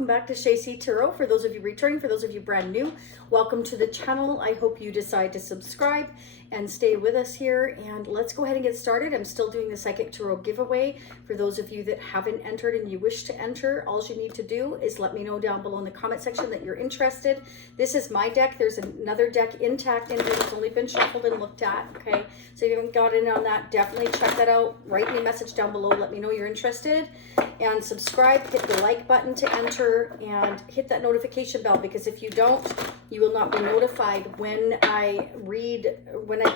welcome back to Shacy Tarot. For those of you returning, for those of you brand new, welcome to the channel. I hope you decide to subscribe and stay with us here, and let's go ahead and get started. I'm still doing the Psychic Tarot giveaway. For those of you that haven't entered and you wish to enter, all you need to do is let me know down below in the comment section that you're interested. This is my deck. There's another deck intact in here that's only been shuffled and looked at, okay? So if you haven't got in on that, definitely check that out. Write me a message down below, let me know you're interested, and subscribe, hit the like button to enter, and hit that notification bell, because if you don't, you will not be notified when I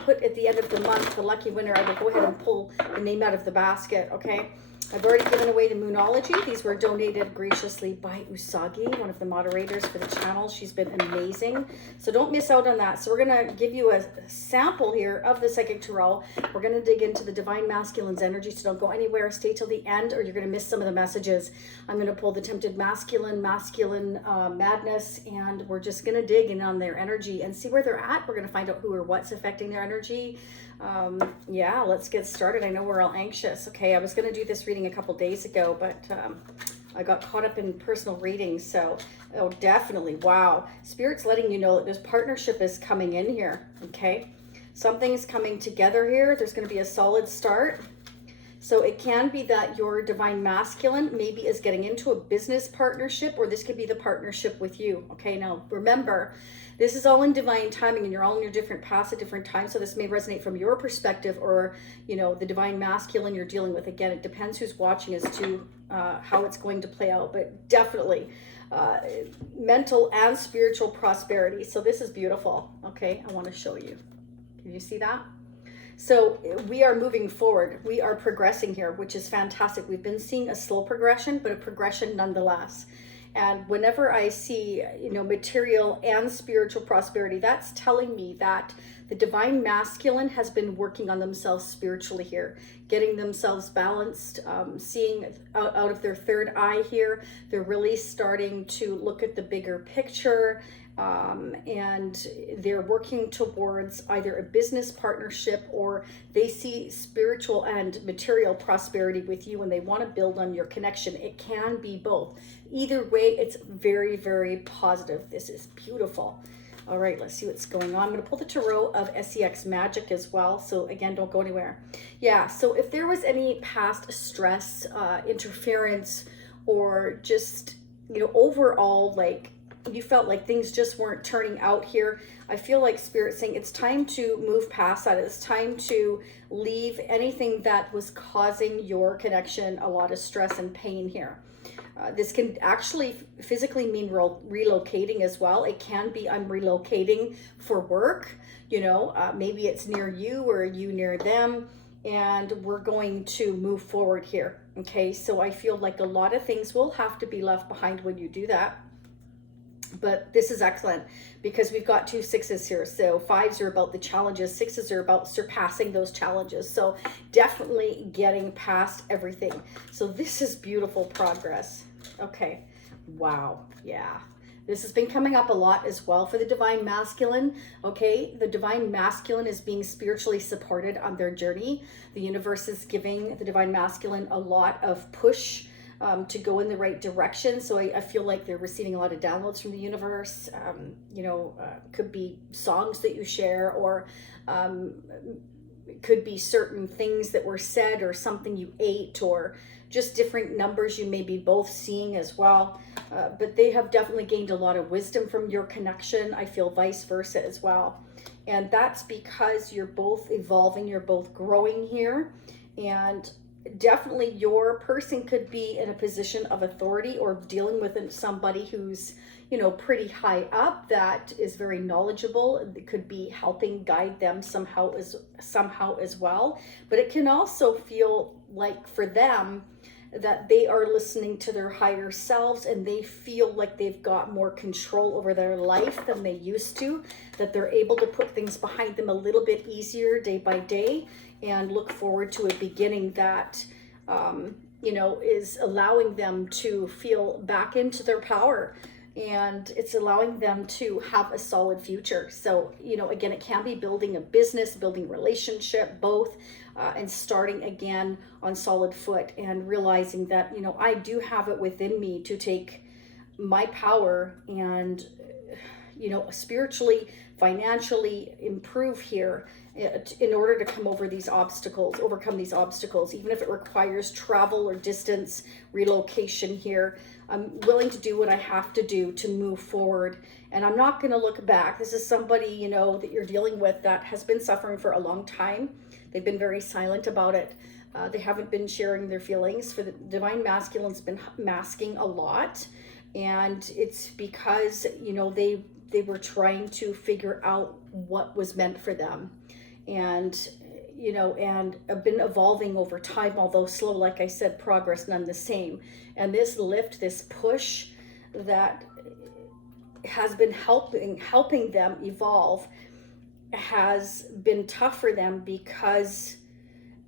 put at the end of the month the lucky winner. I will go ahead and pull the name out of the basket, okay? I've already given away the Moonology. These were donated graciously by Usagi, one of the moderators for the channel. She's been amazing. So don't miss out on that. So we're going to give you a sample here of the Psychic Tarot. We're going to dig into the Divine Masculine's energy, so don't go anywhere. Stay till the end or you're going to miss some of the messages. I'm going to pull the Tempted Masculine, Madness, and we're just going to dig in on their energy and see where they're at. We're going to find out who or what's affecting their energy. Yeah, let's get started. I know we're all anxious. Okay, I was going to do this reading a couple days ago, but I got caught up in personal readings. So, oh, definitely. Wow. Spirit's letting you know that this partnership is coming in here. Okay, something's coming together here. There's going to be a solid start. So it can be that your Divine Masculine maybe is getting into a business partnership, or this could be the partnership with you. Okay, now remember, this is all in divine timing and you're all in your different paths at different times. So this may resonate from your perspective, or, you know, the Divine Masculine you're dealing with. Again, it depends who's watching as to how it's going to play out, but definitely mental and spiritual prosperity. So this is beautiful. Okay, I want to show you. Can you see that? So we are moving forward. We are progressing here, which is fantastic. We've been seeing a slow progression, but a progression nonetheless. And whenever I see, you know, material and spiritual prosperity, that's telling me that the Divine Masculine has been working on themselves spiritually here, getting themselves balanced, seeing out of their third eye here. They're really starting to look at the bigger picture. And they're working towards either a business partnership, or they see spiritual and material prosperity with you and they want to build on your connection. It can be both. Either way, it's very, very positive. This is beautiful. All right, let's see what's going on. I'm going to pull the Tarot of SEX Magic as well. So again, don't go anywhere. Yeah, so if there was any past stress, interference, or just, you know, overall, like, you felt like things just weren't turning out here, I feel like Spirit's saying it's time to move past that. It's time to leave anything that was causing your connection a lot of stress and pain here. This can actually physically mean relocating as well. It can be I'm relocating for work, you know, maybe it's near you or you near them, and we're going to move forward here. Okay, so I feel like a lot of things will have to be left behind when you do that. But this is excellent because we've got 2 6s here. So 5s are about the challenges, 6s are about surpassing those challenges. So definitely getting past everything. So this is beautiful progress. Okay, wow, yeah. This has been coming up a lot as well for the Divine Masculine. Okay, the Divine Masculine is being spiritually supported on their journey. The universe is giving the Divine Masculine a lot of push to go in the right direction. So I feel like they're receiving a lot of downloads from the universe. You know, could be songs that you share, or could be certain things that were said, or something you ate, or just different numbers you may be both seeing as well. But they have definitely gained a lot of wisdom from your connection. I feel vice versa as well. And that's because you're both evolving, you're both growing here. And definitely your person could be in a position of authority or dealing with somebody who's, you know, pretty high up, that is very knowledgeable. It could be helping guide them somehow as well. But it can also feel like for them that they are listening to their higher selves and they feel like they've got more control over their life than they used to, that they're able to put things behind them a little bit easier day by day and look forward to a beginning that, you know, is allowing them to feel back into their power, and it's allowing them to have a solid future. So, you know, again, it can be building a business, building a relationship, both, and starting again on solid foot and realizing that, you know, I do have it within me to take my power and, you know, spiritually, financially improve here in order to come over these obstacles, overcome these obstacles, even if it requires travel or distance, relocation here. I'm willing to do what I have to do to move forward, and I'm not going to look back. This is somebody, you know, that you're dealing with that has been suffering for a long time. They've been very silent about it. They haven't been sharing their feelings. For the divine masculine's been masking a lot, and it's because, you know, they were trying to figure out what was meant for them, and, you know, and have been evolving over time, although slow, like I said, progress none the same. And this lift, this push that has been helping them evolve has been tough for them, because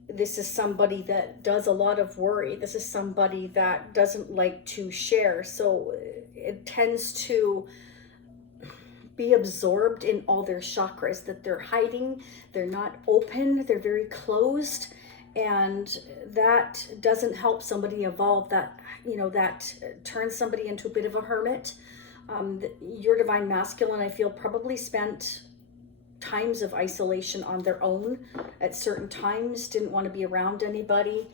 this is somebody that does a lot of worry. This is somebody that doesn't like to share. So it tends to be absorbed in all their chakras that they're hiding. They're not open. They're very closed. And that doesn't help somebody evolve. That, you know, that turns somebody into a bit of a hermit. Your divine masculine, I feel, probably spent times of isolation on their own at certain times, didn't want to be around anybody.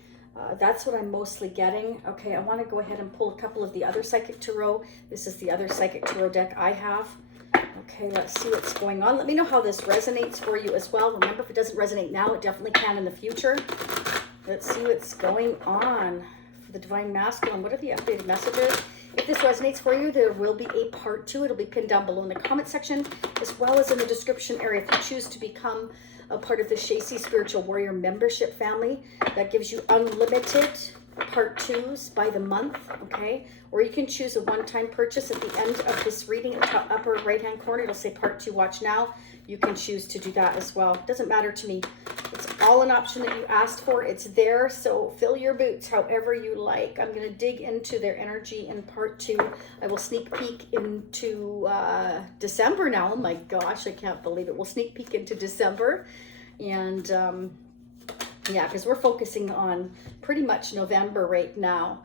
That's what I'm mostly getting. Okay, I want to go ahead and pull a couple of the other Psychic Tarot. This is the other Psychic Tarot deck I have. Okay, let's see what's going on. Let me know how this resonates for you as well. Remember, if it doesn't resonate now, it definitely can in the future. Let's see what's going on for the divine masculine. What are the updated messages? If this resonates for you, there will be a part 2. It'll be pinned down below in the comment section, as well as in the description area. If you choose to become a part of the Shacy Spiritual Warrior membership family, that gives you unlimited part 2s by the month, okay? Or you can choose a one-time purchase at the end of this reading. In the top upper right-hand corner, it'll say part 2, watch now. You can choose to do that as well. Doesn't matter to me. It's all an option that you asked for. It's there, so fill your boots however you like. I'm going to dig into their energy in part 2. I will sneak peek into December now. Oh my gosh, I can't believe it. We'll sneak peek into December. And yeah, because we're focusing on pretty much November right now.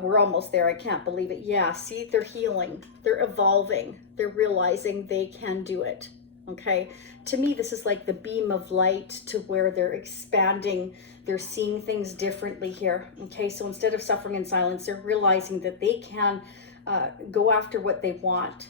We're almost there. I can't believe it. Yeah, see, they're healing. They're evolving. They're realizing they can do it. Okay, to me, this is like the beam of light to where they're expanding. They're seeing things differently here. Okay, so instead of suffering in silence, they're realizing that they can go after what they want.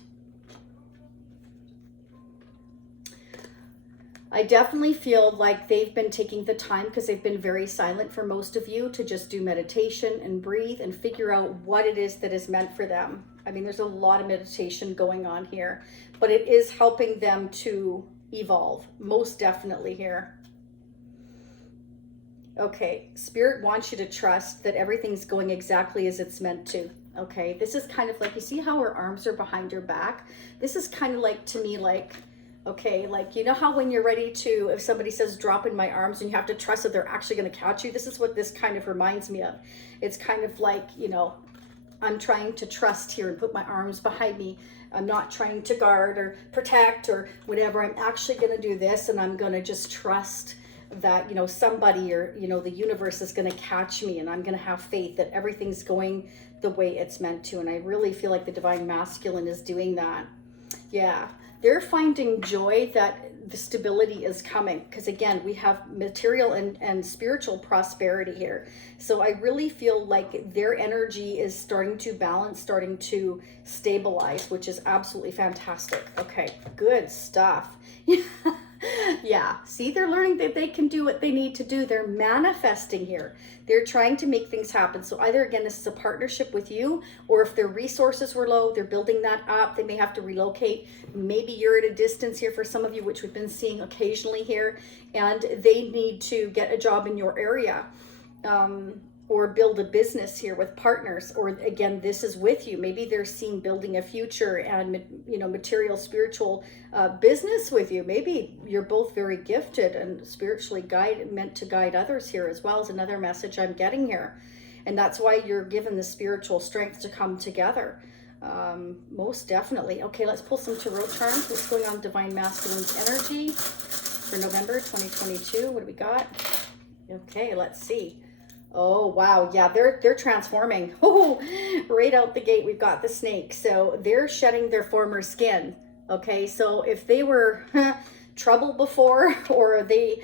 I definitely feel like they've been taking the time, because they've been very silent for most of you, to just do meditation and breathe and figure out what it is that is meant for them. I mean, there's a lot of meditation going on here, but it is helping them to evolve, most definitely here. Okay, Spirit wants you to trust that everything's going exactly as it's meant to. Okay, this is kind of like, you see how her arms are behind her back? This is kind of like, to me, like, okay, like, you know how when you're ready to, if somebody says drop in my arms and you have to trust that they're actually going to catch you, this is what this kind of reminds me of. It's kind of like, you know, I'm trying to trust here and put my arms behind me. I'm not trying to guard or protect or whatever. I'm actually going to do this, and I'm going to just trust that, you know, somebody or, you know, the universe is going to catch me, and I'm going to have faith that everything's going the way it's meant to. And I really feel like the divine masculine is doing that. Yeah. They're finding joy that the stability is coming, because again, we have material and spiritual prosperity here. So I really feel like their energy is starting to balance, starting to stabilize, which is absolutely fantastic. Okay, good stuff. Yeah, see, they're learning that they can do what they need to do. They're manifesting here. They're trying to make things happen. So either, again, this is a partnership with you, or if their resources were low, they're building that up. They may have to relocate. Maybe you're at a distance here for some of you, which we've been seeing occasionally here, and they need to get a job in your area. Or build a business here with partners, or again, this is with you. Maybe they're seeing building a future and, you know, material, spiritual business with you. Maybe you're both very gifted and spiritually meant to guide others here as well, is another message I'm getting here. And that's why you're given the spiritual strength to come together. Most definitely. Okay, let's pull some tarot charms. What's going on Divine Masculine's energy for November 2022? What do we got? Okay, let's see. Oh, wow. Yeah, they're transforming. Oh, right out the gate, we've got the snake. So they're shedding their former skin. Okay, so if they were trouble before, or they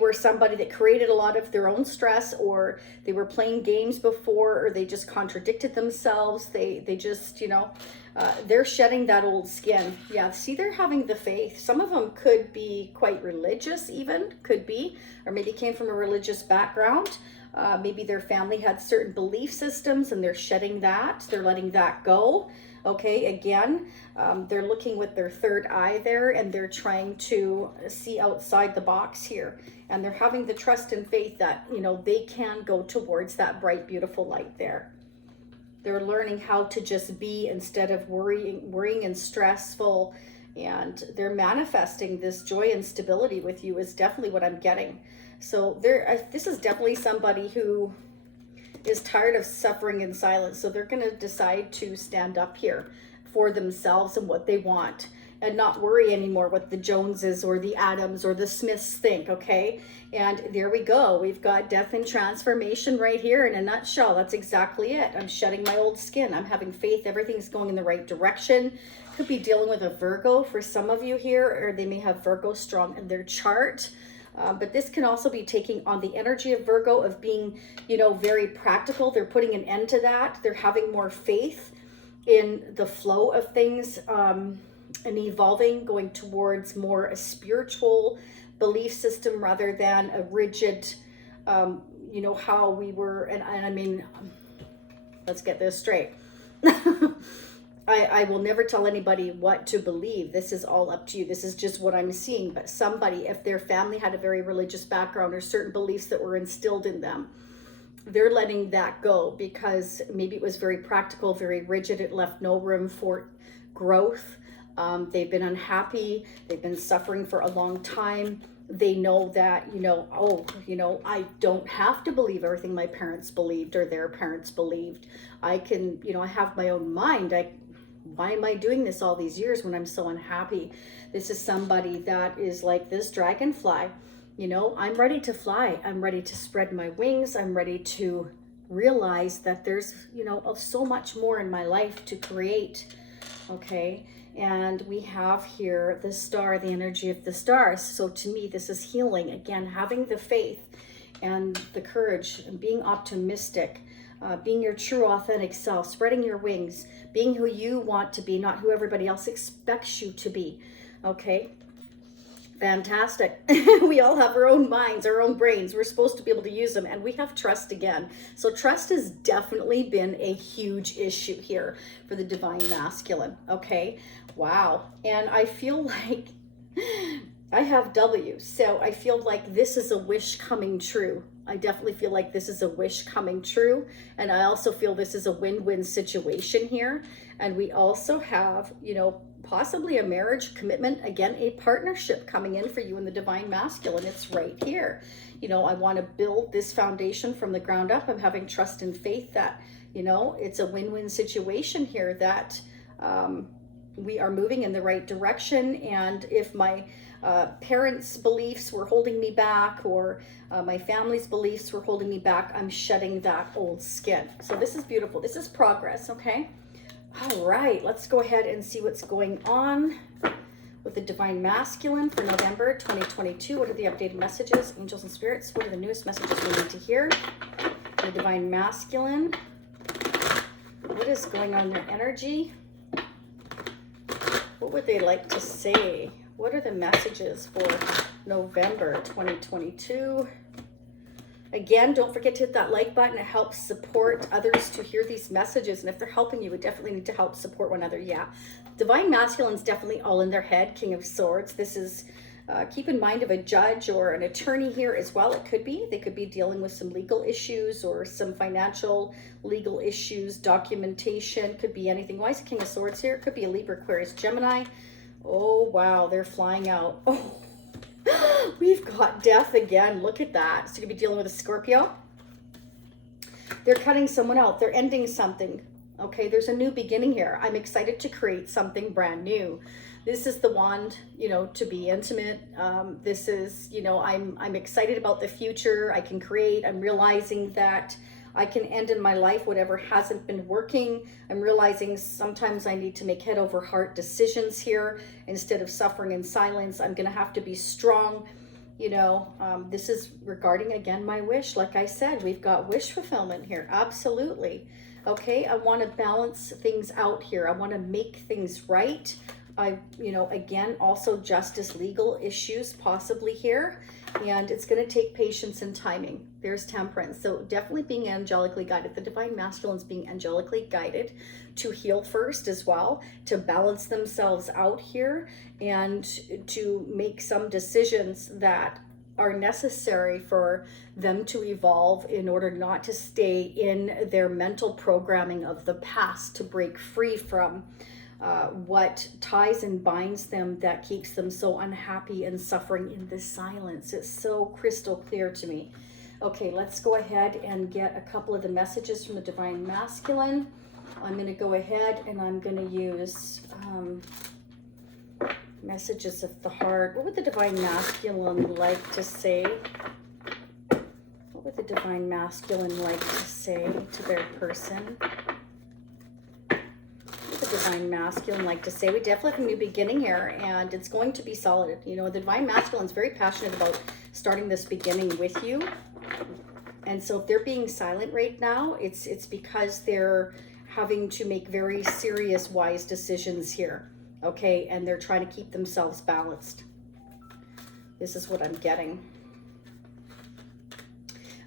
were somebody that created a lot of their own stress, or they were playing games before, or they just contradicted themselves, they just, they're shedding that old skin. Yeah, see, they're having the faith. Some of them could be quite religious, even, could be, or maybe came from a religious background. Maybe their family had certain belief systems and they're shedding that, they're letting that go. Okay, again, they're looking with their third eye there, and they're trying to see outside the box here, and they're having the trust and faith that, they can go towards that bright, beautiful light there. They're learning how to just be instead of worrying and stressful, and they're manifesting this joy and stability with you is definitely what I'm getting. So this is definitely somebody who is tired of suffering in silence. So they're going to decide to stand up here for themselves and what they want, and not worry anymore what the Joneses or the Adams or the Smiths think. Okay, and there we go. We've got death and transformation right here in a nutshell. That's exactly it. I'm shedding my old skin. I'm having faith. Everything's going in the right direction. Could be dealing with a Virgo for some of you here, or they may have Virgo strong in their chart. But this can also be taking on the energy of Virgo of being, very practical. They're putting an end to that. They're having more faith in the flow of things, and evolving, going towards more a spiritual belief system rather than a rigid, how we were. And I mean, let's get this straight. I will never tell anybody what to believe. This is all up to you. This is just what I'm seeing. But somebody, if their family had a very religious background or certain beliefs that were instilled in them, they're letting that go because maybe it was very practical, very rigid. It left no room for growth. They've been unhappy. They've been suffering for a long time. They know that, I don't have to believe everything my parents believed or their parents believed. I can, I have my own mind. Why am I doing this all these years when I'm so unhappy? This is somebody that is like this dragonfly. I'm ready to fly. I'm ready to spread my wings. I'm ready to realize that there's, so much more in my life to create. Okay. And we have here the star, the energy of the stars. So to me, this is healing. Again, having the faith and the courage and being optimistic, being your true authentic self, spreading your wings, being who you want to be, not who everybody else expects you to be. Okay. Fantastic. We all have our own minds, our own brains. We're supposed to be able to use them, and we have trust again. So trust has definitely been a huge issue here for the divine masculine. Okay. Wow. And I feel like I have W. So I feel like this is a wish coming true. I definitely feel like this is a wish coming true. And I also feel this is a win-win situation here. And we also have, possibly a marriage commitment, again, a partnership coming in for you in the divine masculine. It's right here. I want to build this foundation from the ground up. I'm having trust and faith that, it's a win-win situation here, that we are moving in the right direction. And if my parents' beliefs were holding me back, or my family's beliefs were holding me back, I'm shedding that old skin. So this is beautiful. This is progress. Okay. All right, let's go ahead and see what's going on with the divine masculine for November 2022. What are the updated messages, angels and spirits? What are the newest messages we need to hear? The divine masculine. What is going on in their energy? What would they like to say? What are the messages for November 2022? Again, don't forget to hit that like button. It helps support others to hear these messages. And if they're helping you, we definitely need to help support one another. Yeah. Divine masculine's definitely all in their head. King of Swords. This is, keep in mind of a judge or an attorney here as well. It could be. They could be dealing with some legal issues or some financial legal issues, documentation. Could be anything. Why is the King of Swords here? It could be a Libra, Aquarius, Gemini. Oh, wow. They're flying out. Oh. We've got death again. Look at that. So you could be dealing with a Scorpio. They're cutting someone out. They're ending something. Okay, there's a new beginning here. I'm excited to create something brand new. This is the wand, you know, to be intimate. This is, you know, I'm excited about the future. I can create. I'm realizing that I can end in my life whatever hasn't been working. I'm realizing sometimes I need to make head over heart decisions here instead of suffering in silence. I'm going to have to be strong. You know, this is regarding, again, my wish. Like I said, we've got wish fulfillment here. Absolutely. Okay, I want to balance things out here. I want to make things right. You know, again, also justice, legal issues possibly here. And it's going to take patience and timing. There's temperance. So definitely being angelically guided. The divine masculines being angelically guided to heal first as well, to balance themselves out here, and to make some decisions that are necessary for them to evolve in order not to stay in their mental programming of the past, to break free from what ties and binds them that keeps them so unhappy and suffering in this silence. It's so crystal clear to me. Okay, let's go ahead and get a couple of the messages from the divine masculine. I'm going to go ahead and I'm going to use messages of the heart. What would the divine masculine like to say? What would the divine masculine like to say to their person? What would the divine masculine like to say? We definitely have a new beginning here, and it's going to be solid. You know, the divine masculine is very passionate about starting this beginning with you. And so if they're being silent right now, it's because they're having to make very serious, wise decisions here. Okay, and they're trying to keep themselves balanced. This is what I'm getting.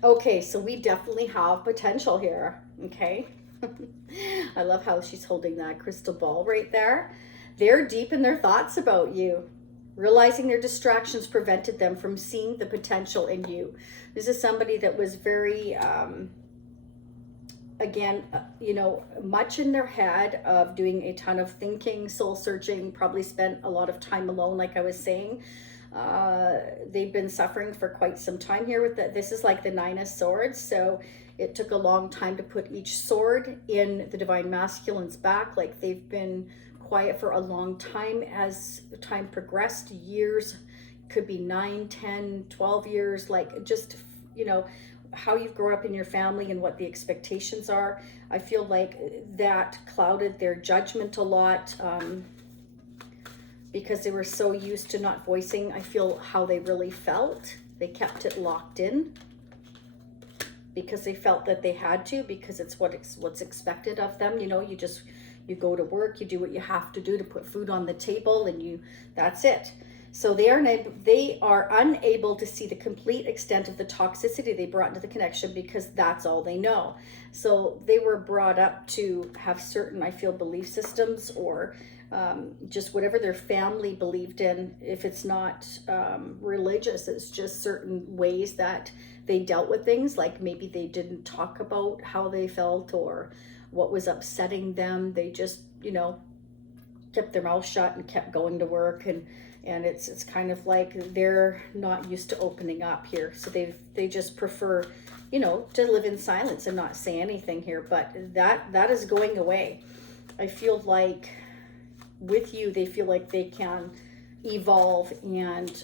Okay, so we definitely have potential here. Okay. I love how she's holding that crystal ball right there. They're deep in their thoughts about you, realizing their distractions prevented them from seeing the potential in you. This is somebody that was very, again, you know, much in their head of doing a ton of thinking, soul searching, probably spent a lot of time alone, like I was saying. They've been suffering for quite some time here with this is like the Nine of Swords. So it took a long time to put each sword in the divine masculine's back. Like they've been quiet for a long time. As time progressed, years, could be 9, 10, 12 years, like just, you know, how you've grown up in your family and what the expectations are. I feel like that clouded their judgment a lot, because they were so used to not voicing, I feel, how they really felt. They kept it locked in because they felt that they had to, because it's what's expected of them. You know, you go to work, you do what you have to do to put food on the table, and that's it. So they are unable to see the complete extent of the toxicity they brought into the connection, because that's all they know. So they were brought up to have certain, I feel, belief systems, or just whatever their family believed in. If it's not religious, it's just certain ways that they dealt with things. Like maybe they didn't talk about how they felt or what was upsetting them. They just, you know, kept their mouth shut and kept going to work, and it's kind of like they're not used to opening up here. So they just prefer, you know, to live in silence and not say anything here. But that is going away. I feel like with you, they feel like they can evolve and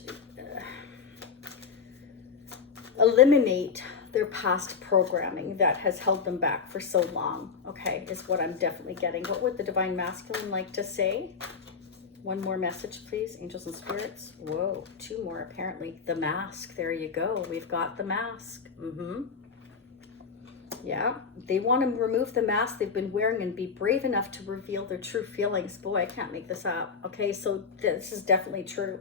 eliminate their past programming that has held them back for so long. Okay, is what I'm definitely getting. What would the divine masculine like to say? One more message, please, angels and spirits. Whoa, 2 more apparently. The mask, there you go. We've got the mask. Yeah, they want to remove the mask they've been wearing and be brave enough to reveal their true feelings. Boy, I can't make this up. Okay, so this is definitely true.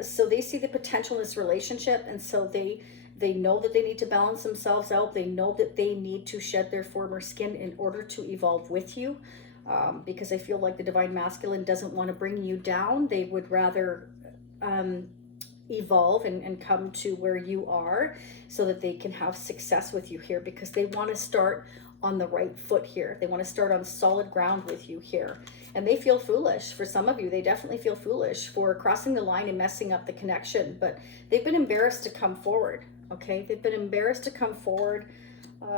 So they see the potential in this relationship, and so they know that they need to balance themselves out. They know that they need to shed their former skin in order to evolve with you. Because I feel like the divine masculine doesn't want to bring you down. They would rather evolve and come to where you are so that they can have success with you here, because they want to start on the right foot here. They want to start on solid ground with you here. And they feel foolish. For some of you, they definitely feel foolish for crossing the line and messing up the connection, but they've been embarrassed to come forward. Okay, they've been embarrassed to come forward.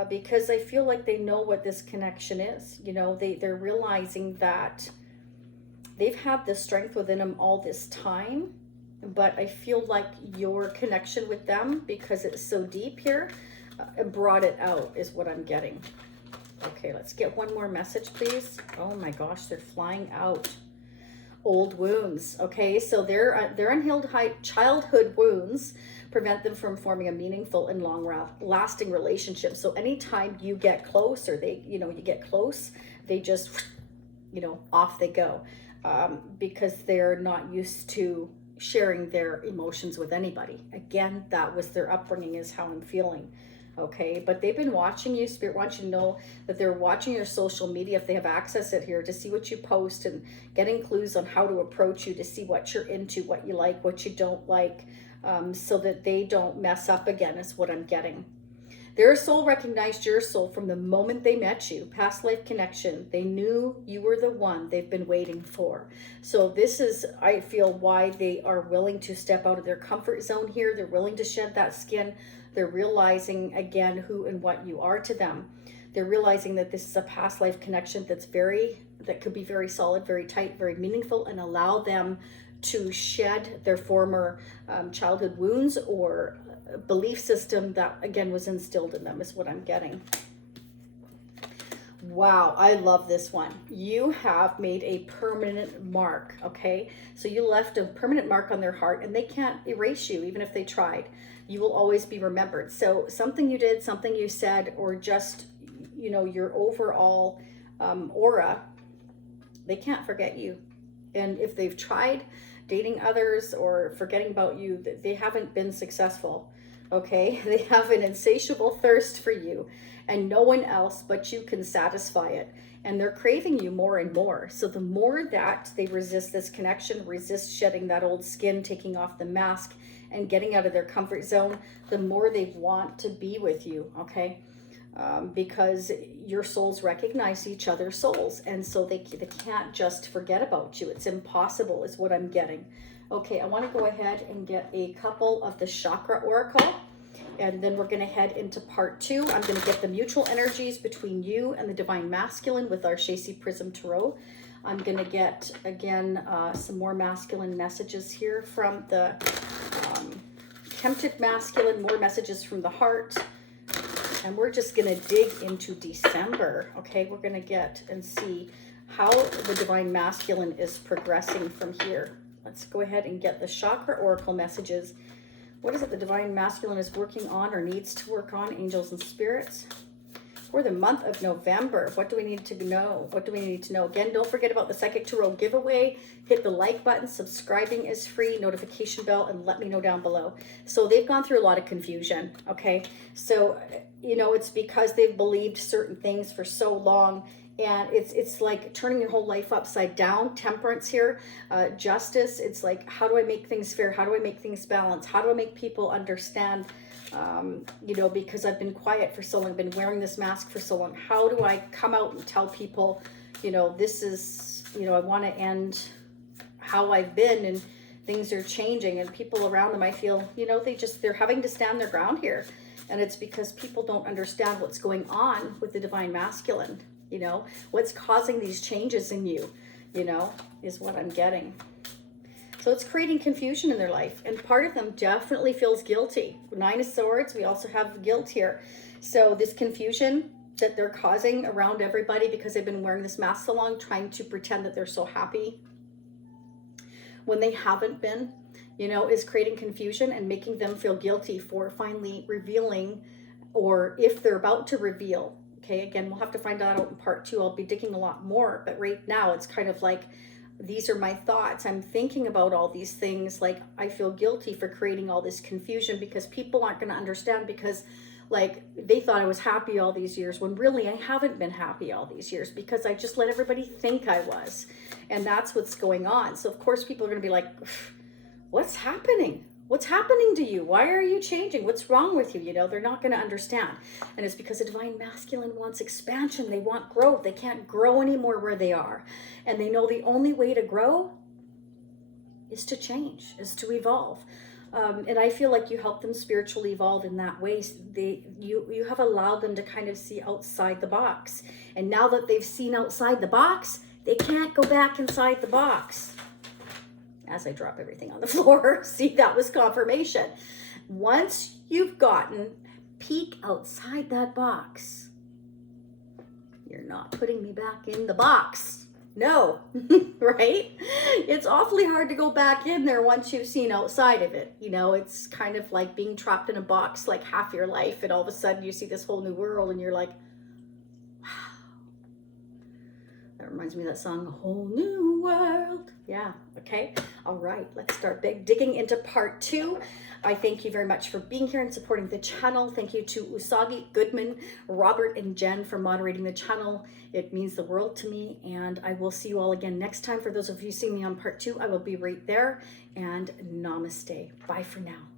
because I feel like they know what this connection is. You know, they're realizing that they've had this strength within them all this time, but I feel like your connection with them, because it's so deep here, brought it out, is what I'm getting. Okay, let's get one more message, please. Oh my gosh, they're flying out. Old wounds. Okay, so their unhealed childhood wounds prevent them from forming a meaningful and long-lasting relationship. So anytime you get close, or they, you get close, they just, off they go, because they're not used to sharing their emotions with anybody. Again, that was their upbringing, is how I'm feeling. Okay, but they've been watching you. Spirit wants you to know that they're watching your social media, if they have access it here, to see what you post and getting clues on how to approach you, to see what you're into, what you like, what you don't like, so that they don't mess up again, is what I'm getting. Their soul recognized your soul from the moment they met you. Past life connection. They knew you were the one they've been waiting for. So this is, I feel, why they are willing to step out of their comfort zone here. They're willing to shed that skin. They're realizing again who and what you are to them. They're realizing that this is a past life connection that could be very solid, very tight, very meaningful, and allow them to shed their former childhood wounds or belief system that again was instilled in them, is what I'm getting. Wow, I love this one. You have made a permanent mark. Okay, so you left a permanent mark on their heart, and they can't erase you even if they tried. You will always be remembered. So something you did, something you said, or just your overall aura, they can't forget you. And if they've tried dating others or forgetting about you, they haven't been successful. Okay, they have an insatiable thirst for you, and no one else but you can satisfy it. And they're craving you more and more. So the more that they resist this connection, resist shedding that old skin, taking off the mask, and getting out of their comfort zone, the more they want to be with you. Okay, because your souls recognize each other's souls, and so they can't just forget about you. It's impossible, is what I'm getting. Okay, I want to go ahead and get a couple of the Chakra Oracle, and then we're going to head into part 2. I'm going to get the mutual energies between you and the Divine Masculine with our Shaisi Prism Tarot. I'm going to get, again, some more masculine messages here from the Tempted Masculine, more messages from the heart. And we're just going to dig into December. Okay, we're going to get and see how the Divine Masculine is progressing from here. Let's go ahead and get the Chakra Oracle messages. What is it the Divine Masculine is working on or needs to work on, angels and spirits? For the month of November, what do we need to know? What do we need to know? Again, don't forget about the Psychic Tarot giveaway. Hit the like button. Subscribing is free. Notification bell, and let me know down below. So they've gone through a lot of confusion, okay? So, it's because they've believed certain things for so long, and it's like turning your whole life upside down. Temperance here, justice. It's like, how do I make things fair? How do I make things balanced? How do I make people understand? Because I've been quiet for so long, been wearing this mask for so long. How do I come out and tell people, this is, I want to end how I've been, and things are changing, and people around them, I feel, they're having to stand their ground here. And it's because people don't understand what's going on with the Divine Masculine, what's causing these changes in you, is what I'm getting. So it's creating confusion in their life, and part of them definitely feels guilty. 9 of Swords, we also have guilt here. So this confusion that they're causing around everybody because they've been wearing this mask so long, trying to pretend that they're so happy when they haven't been, is creating confusion and making them feel guilty for finally revealing, or if they're about to reveal. Okay, again, we'll have to find that out in part 2. I'll be digging a lot more, but right now it's kind of like, these are my thoughts. I'm thinking about all these things. Like, I feel guilty for creating all this confusion because people aren't going to understand, because like they thought I was happy all these years when really I haven't been happy all these years, because I just let everybody think I was. And that's what's going on. So of course people are going to be like, what's happening? What's happening to you? Why are you changing? What's wrong with you? They're not going to understand. And it's because the Divine Masculine wants expansion. They want growth. They can't grow anymore where they are. And they know the only way to grow is to change, is to evolve. And I feel like you help them spiritually evolve in that way. You have allowed them to kind of see outside the box. And now that they've seen outside the box, they can't go back inside the box. As I drop everything on the floor, see, that was confirmation. Once you've gotten peek outside that box, you're not putting me back in the box. No, right? It's awfully hard to go back in there once you've seen outside of it. You know, it's kind of like being trapped in a box like half your life, and all of a sudden you see this whole new world and you're like, wow. That reminds me of that song, A Whole New World. Yeah, okay. All right, let's start digging into part 2. I thank you very much for being here and supporting the channel. Thank you to Usagi, Goodman, Robert, and Jen for moderating the channel. It means the world to me, and I will see you all again next time. For those of you seeing me on part 2, I will be right there, and namaste. Bye for now.